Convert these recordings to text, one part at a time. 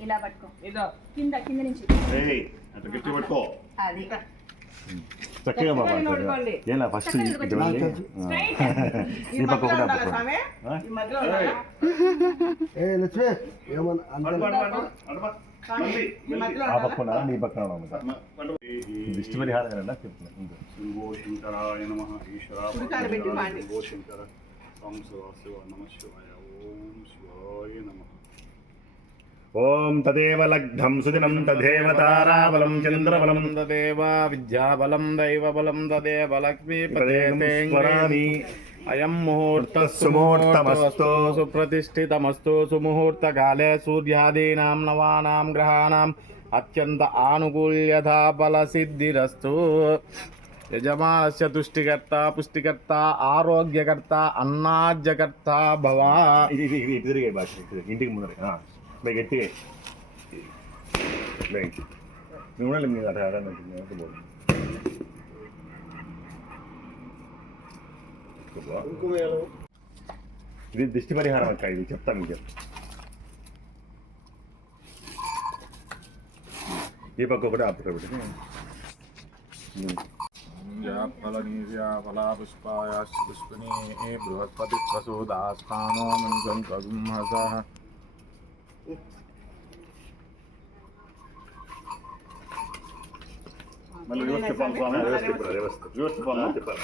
ఇలా పట్టుకో. ఇదో. కింద కింద నుంచి. ఏయ్ అట్లా గట్టి పట్టుకో. అది. చక్కగా పట్టుకోండి. ఏలా ఫస్ట్ వెళ్ళి? ఈ పక్క ఉండాలా? ఏ లక్ష్మి ఏమన్నా ఆ? పక్కన నీ పక్కన ఉన్నావు మ- పట్టు. దిష్టి పరిహారం కదా చెప్తున్నా ఇంకా. శంభో శంకరాయ నమ శంకర ఓం ఓం శివాయ నమ. ఓం తదేవ లగ్ధం సుదినం తదేవ తారాబలం చంద్రబలం తదేవ విద్యాబలం దైవబలం తదేవ తదేవం స్మరామి. అయం ముహూర్త సుముహూర్తమస్తు. సుప్రతిష్ఠితమస్తు. సుముహూర్తకాలే సూర్యాదీనాం నవానాం గ్రహాణాం. అత్యంత ఆనుకూల్యత బలసిద్ధిరస్తు. యజమానస్య తుష్టికర్త పుష్టికర్త ఆరోగ్యకర్త అన్నాజ్యకర్త భవ. ఇది ఇంటికి ముందర. ఆ, బై గట్టిగా బై నువ్వు కూడా మీరు అట్లా అట్లా అంటుంది, అంతే పోదు. ఎక్కువ. ఇది దిష్టి పరిహారం అక్క ఇది చెప్తాను మీకు ఈ పక్క ఒకటి ఆ పక్క ఒకటి ఫలపుష్పాయాశ్చ పుష్పిణీ బృహస్పతి ప్రసూదాస్థానో మంత్రం కగుంహస మళ్ళీ రివర్స్ చెప్పాలి స్వామి రివర్స్ చెప్పాలి రివర్స్ రివర్స్ చెప్పాలి చెప్పాలి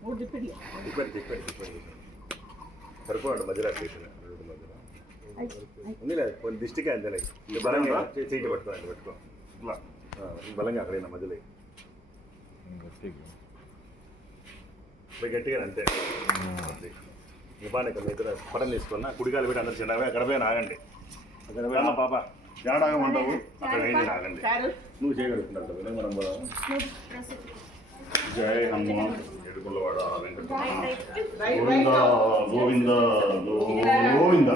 మూడు దిప్పిళ్ళు. చెప్పారు చెప్పారు చెప్పారు సరిపోండి మధ్యలో స్టేషన్ రోడ్డు మధ్యలో ఉందిలే కొన్ని దిష్టికి అంతేలే ఇది బలంగా చే- చేయి పట్టుకో అండి పట్టుకో ఇట్లా ఆ, ఈ బలంగా అక్కడ మధ్యలో ఇప్పుడు గట్టిగా అంతే ఇవ్వాలి మీ ఇద్దరు పటం తీసుకున్నా కుడికాలు పెట్టి అందరు చిన్నగా అక్కడ పోయి ఆగండి. అక్కడ పోయి పాప జాడాగమంటావు అక్కడ పోయి ఆగండి. నువ్వు చేయగలుగుతున్నారు మనం పోదాం జై హనుమాన్ రైట్, గోవింద రైట్. గోవింద. గోవింద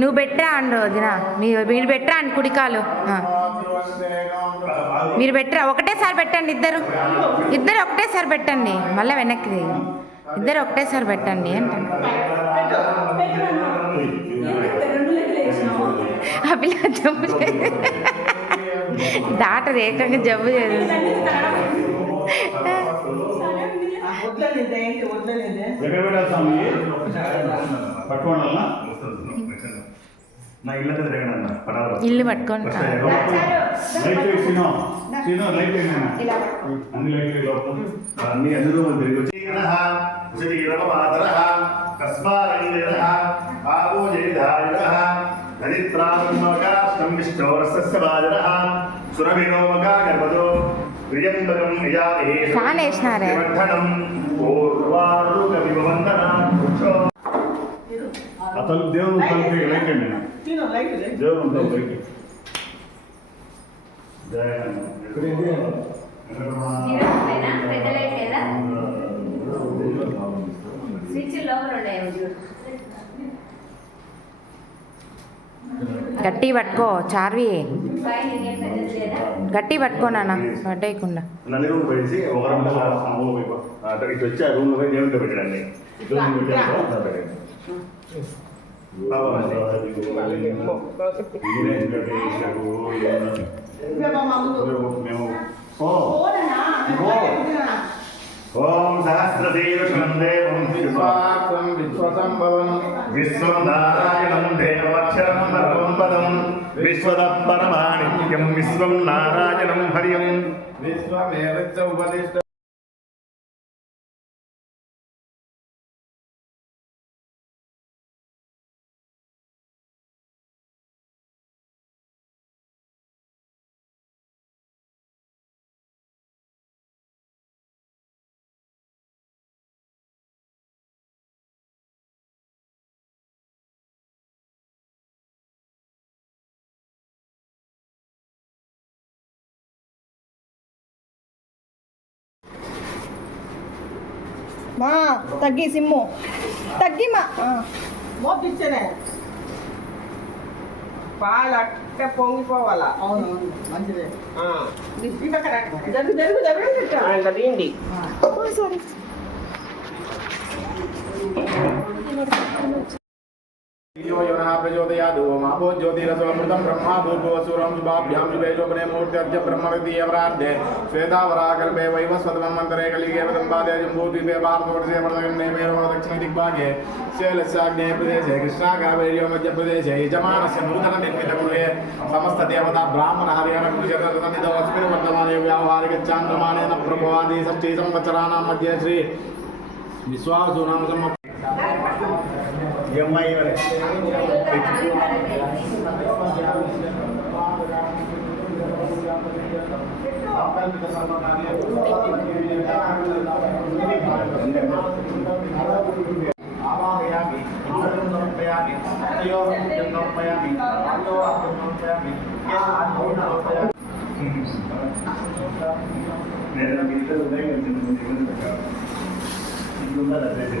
నువ్వు పెట్టరా అండు వదిన? మీ మీరు పెట్టరా అండి కుడికాలు. మీరు పెట్టరా? ఒకటేసారి పెట్టండి ఇద్దరు. ఇద్దరు ఒకటేసారి పెట్టండి. మళ్ళీ వెనక్కి. ఇద్దరు ఒకటేసారి పెట్టండి అంటాను ఆ పిల్ల జబ్బు దాటది ఏకంగా జబ్బు చేయదు పట్టుకోండి ఇల్లు అంతా తిరగండి అన్న పటాలు ఇల్లు పట్టుకొని రా. లైట్ సీనో సీనో లైట్ అన్ని లైట్ లోపల. అన్ని అందరూ తిరిగి వచ్చి తస్మారంగిరః ఆవో జయధాయురః దరిద్రాత్మకాష్టం విష్ణోరసస్య బాజరః సురభినోమకా గర్భదో ప్రియంబకం యజామహే ఫ్యాన్ వేసినారే. వర్ధనం దేవుడు తలకి లైట్ అండి. దేవుడు తలకి లైట్. గట్టి పట్టుకో చార్వి. గట్టి పట్టుకో నాన్న పట్టేయకుండా నన్ను రూమ్ పోయేసి ఒక రూమ్ ఇటు వచ్చి ఆ రూమ్లో పోయి దేవుడితో పెట్టండి. ఓ ఓం సహస్రశీర్షం దేవం విశ్వాసం విశ్వసంభవం విశ్వం నారాయణం దేవక్షరం పరమం పదం విశ్వద పరమాణిత్యం విశ్వం నారాయణం హరియం విశ్వమేవ ఉపదిష్ట మా తగ్గి సిమ్ము. తగ్గి మా ఆ. మోపిచ్చనే. పాలు అట్ట పొంగిపోవాలా? అవును మంచిదే. జరుగు జరుగు జరుగు తీయండి. ఓ, సారీ. यो योनः प्रचोदयादोमाभो ज्योतिरसोमृतं ब्रह्मा भूर्भुवसुरं शुभाभ्यां शुभेशोभने मूर्त्यर्ध्य ब्रह्मविद्येवरार्धे श्वेतावरागर्भे वैवस्वतमन्वन्तरे कलिगेवदम्बादे जम्बूद्वीपे भारतवर्षे वर्णनेमेरोदक्षिणदिग्भागे शैलस्याग्नेय प्रदेशे कृष्णाकावेर्यो मध्यप्रदेशे यजमानस्य नूतननिर्मितगृहे समस्तदेवता ब्राह्मणः हरिहरकृषिरतनिदोऽस्मिन् वर्तमाने व्यावहारिकचान्द्रमानेन प्रभवादि षष्टिसंवत्सराणां मध्य श्री विश्वासो ఈ అమ్మాయి ఎవరే? ఆవాహయామి ఆనందం సమర్పయామి అయోగం సమర్పయామి ఆయోగం సమర్పయామి నేను నాకు ఉన్నాయి కొంచెం ముందు అదే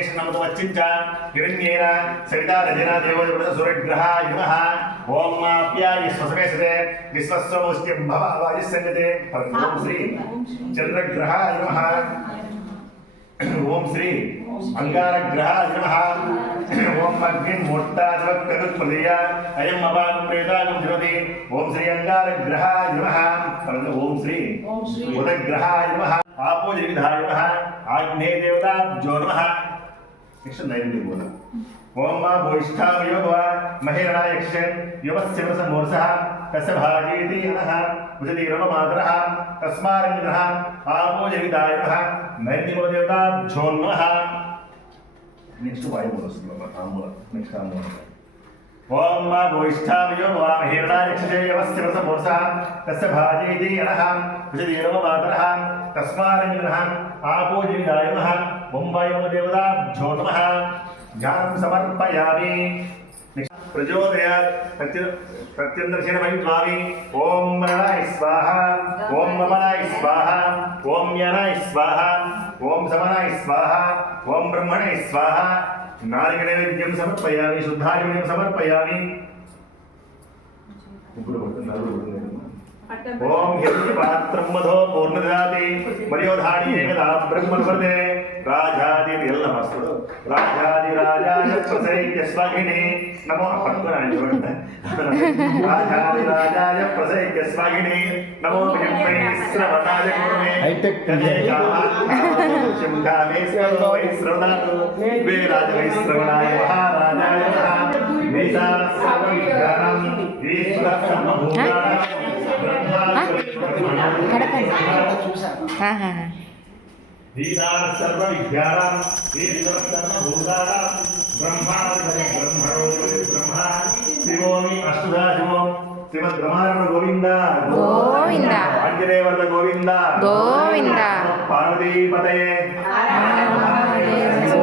யோகேஷனமதவச்சிஞ்ச இரண்யேன சரிதா ரஜனா தேவஜபத சுரகிரஹா யுமஹ ஓம் மாப்யா விஸ்வசமேசதே விஸ்வஸ்வமுஷ்டிம் பவாவாயு சங்கதே ஓம் ஸ்ரீ சந்திரகிரஹா யுமஹ ஓம் ஸ்ரீ அங்காரகிரஹா யுமஹ ஓம் அக்னின் மூர்த்தாஜவக் பிரகுத் பிரதியா அயம் அபாகம் பிரேதாகம் ஜுரதி ஓம் ஸ்ரீ அங்காரகிரஹா யுமஹ ஓம் ஸ்ரீ உதகிரஹா யுமஹ आपोजिधाय आग्ने देवता ज्योनः 109 में बोला ओम मा भूष्ठा यो भवा महिरणा यक्षेन योवस्य वस मोरसः तस्य भाजीति यनः उजति रम मातरः तस्मारङ्गः आपो जविदायः नैति मूल देवता झोन्मः नेक्स्ट वायु मूल श्लोक आमूल नेक्स्ट आमूल ओम मा भूष्ठा यो भवा महिरणा यक्षेन योवस्य वस मोरसः तस्य भाजीति यनः उजति रम मातरः तस्मारङ्गः आपो जविदायः मुम्बयोदेवताभ्यो नमः ज्ञानं समर्पयामि। प्रचोदयात् प्रत्य प्रत्यन्दर्शनमयि स्वामि ॐ मनाय स्वाहा ॐ ममनाय स्वाहा ॐ यनाय स्वाहा ॐ समनाय स्वाहा ॐ ब्रह्मणे स्वाहा। नारिकेलनैवेद्यं समर्पयामि शुद्धायुर्वेदं समर्पयामि। ओम हिरण्यपात्रं मधो पूर्णददाति। मर्योधाणी एकदा ब्रह्मन् वर्धे। రాజాది ఎల్లమస్తుడు రాజాది రాజాయ ప్రసైత్య స్వాగిని నమో పట్టుకున్నాను రాజాది రాజాయ ప్రసైత్య స్వాగిని నమో భీమేశ్వరవతాయ గురుమే మహారాజాయ वेदान सर्व विद्यान वेद सर्व भूतान ब्रह्माणि ब्रह्मणो ब्रह्मा शिवोमि अस्तुधा शिवो श्रीमद् रमारण गोविंद गोविंद आंजनेयवर्ध गोविंद गोविंद पार्वती पतये हर हर महादेव